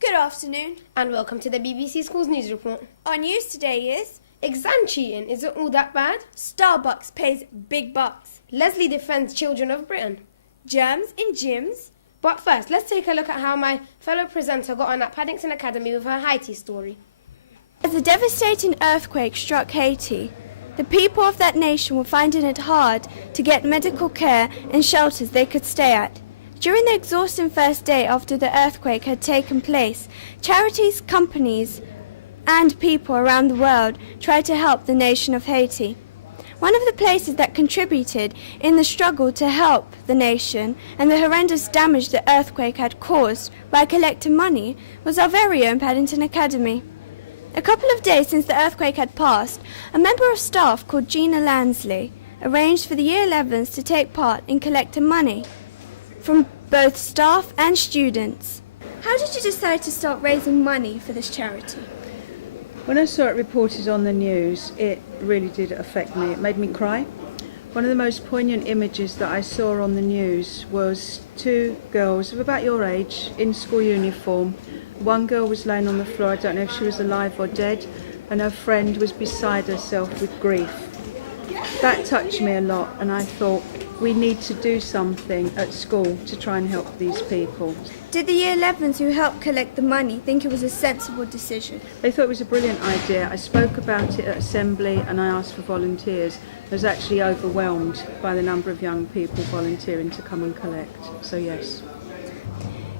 Good afternoon. And welcome to the BBC Schools News Report. Our news today is Exam cheating, is it all that bad? Starbucks pays big bucks. Leslie defends children of Britain. Germs in gyms. But first, let's take a look at how my fellow presenter got on at Paddington Academy with her Haiti story. As a devastating earthquake struck Haiti, the people of that nation were finding it hard to get medical care and shelters they could stay at. During the exhausting first day after the earthquake had taken place, charities, companies, and people around the world tried to help the nation of Haiti. One of the places that contributed in the struggle to help the nation and the horrendous damage the earthquake had caused by collecting money was our very own Paddington Academy. A couple of days since the earthquake had passed, a member of staff called Gina Lansley arranged for the Year 11s to take part in collecting money from both staff and students. How did you decide to start raising money for this charity? When I saw it reported on the news, it really did affect me. It made me cry. One of the most poignant images that I saw on the news was two girls of about your age in school uniform. One girl was laying on the floor, I don't know if she was alive or dead, and her friend was beside herself with grief. That touched me a lot, and I thought we need to do something at school to try and help these people. Did the Year 11s who helped collect the money think it was a sensible decision? They thought it was a brilliant idea. I spoke about it at assembly and I asked for volunteers. I was actually overwhelmed by the number of young people volunteering to come and collect, so yes.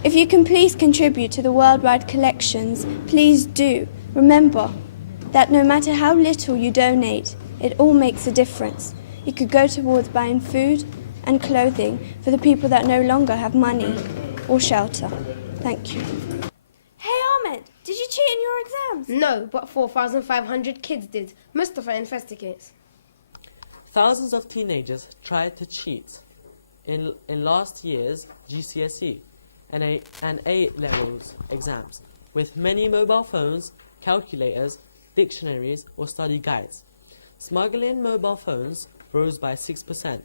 If you can please contribute to the worldwide collections, please do. Remember that no matter how little you donate, it all makes a difference. It could go towards buying food and clothing for the people that no longer have money or shelter. Thank you. Hey Ahmed, did you cheat in your exams? No, but 4,500 kids did. Mustafa investigates. Thousands of teenagers tried to cheat in last year's GCSE and A-levels exams with many mobile phones, calculators, dictionaries or study guides. Smuggling mobile phones rose by 6%.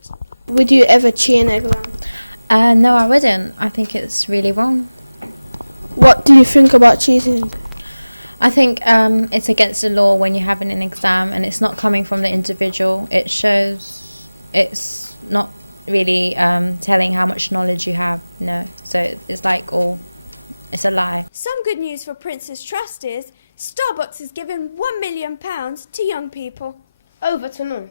Some good news for Prince's Trust is Starbucks is giving £1 million to young people. Over to Noor.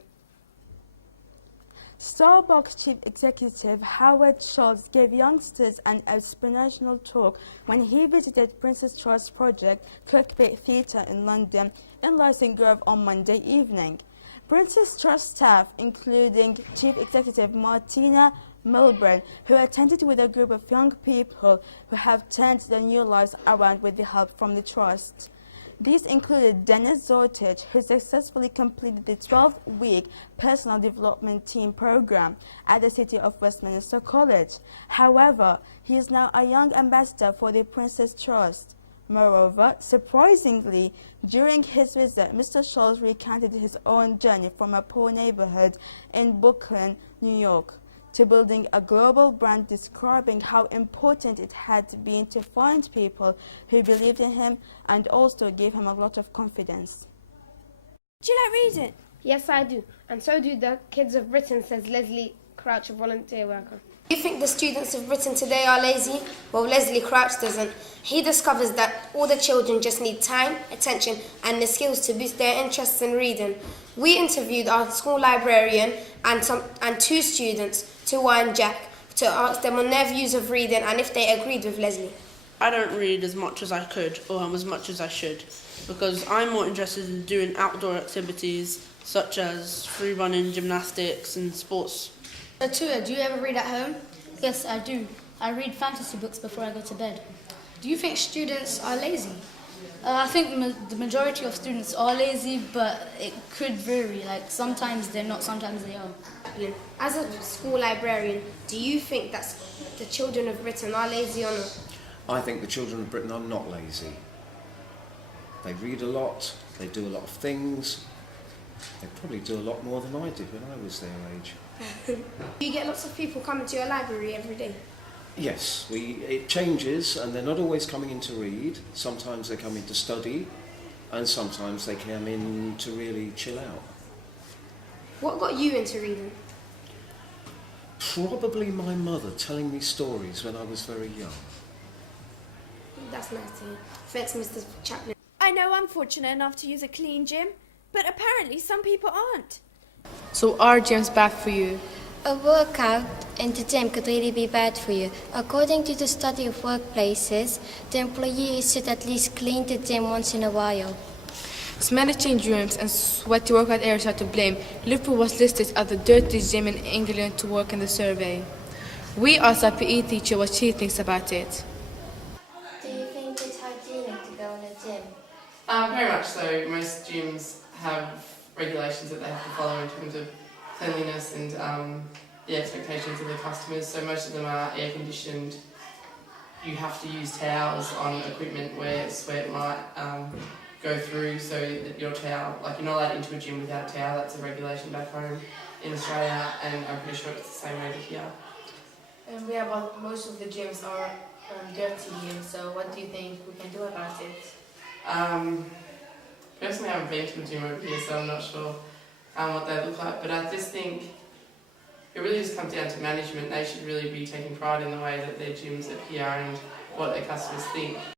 Starbucks Chief Executive Howard Schultz gave youngsters an inspirational talk when he visited Prince's Trust Project Clickbait Theatre in London in Lycett Grove on Monday evening. Prince's Trust staff, including Chief Executive Martina Milburn, who attended with a group of young people who have turned their new lives around with the help from the Trust. These included Dennis Zortich, who successfully completed the 12-week personal development team program at the City of Westminster College. However, he is now a young ambassador for the Prince's Trust. Moreover, surprisingly, during his visit, Mr. Schultz recounted his own journey from a poor neighborhood in Brooklyn, New York, to building a global brand, describing how important it had been to find people who believed in him and also gave him a lot of confidence. Do you like reading? Yes, I do. And so do the kids of Britain, says Leslie Crouch, a volunteer worker. Do you think the students of Britain today are lazy? Well, Leslie Crouch doesn't. He discovers that all the children just need time, attention, and the skills to boost their interests in reading. We interviewed our school librarian and two students, Tuwa and Jack, to ask them on their views of reading and if they agreed with Leslie. I don't read as much as I could or as much as I should because I'm more interested in doing outdoor activities such as free running, gymnastics and sports. Tua, do you ever read at home? Yes, I do. I read fantasy books before I go to bed. Do you think students are lazy? I think the majority of students are lazy, but it could vary. Like sometimes they're not, sometimes they are. As a school librarian, do you think that the children of Britain are lazy or not? I think the children of Britain are not lazy. They read a lot, they do a lot of things. They probably do a lot more than I did when I was their age. Do you get lots of people coming to your library every day? Yes, it changes, and they're not always coming in to read. Sometimes they come in to study, and sometimes they come in to really chill out. What got you into reading? Probably my mother telling me stories when I was very young. That's nice to hear. Thanks, Mr. Chaplin. I know I'm fortunate enough to use a clean gym, but apparently some people aren't. So are gyms bad for you? A workout in the gym could really be bad for you. According to the study of workplaces, the employees should at least clean the gym once in a while. Smelly change rooms and sweaty workout areas are to blame. Liverpool was listed as the dirtiest gym in England to work in the survey. We asked our PE teacher what she thinks about it. Do you think it's hygienic to go in a gym? Very much so. Most gyms have regulations that they have to follow in terms of cleanliness and the expectations of the customers. So most of them are air conditioned. You have to use towels on equipment where sweat might go through, so that your towel, like you're not allowed into a gym without a towel. That's a regulation back home in Australia, and I'm pretty sure it's the same over here. Yeah, but most of the gyms are dirty here, so what do you think we can do about it? Personally, I haven't been to a gym over here, so I'm not sure what they look like, but I just think it really just comes down to management. They should really be taking pride in the way that their gyms appear and what their customers think.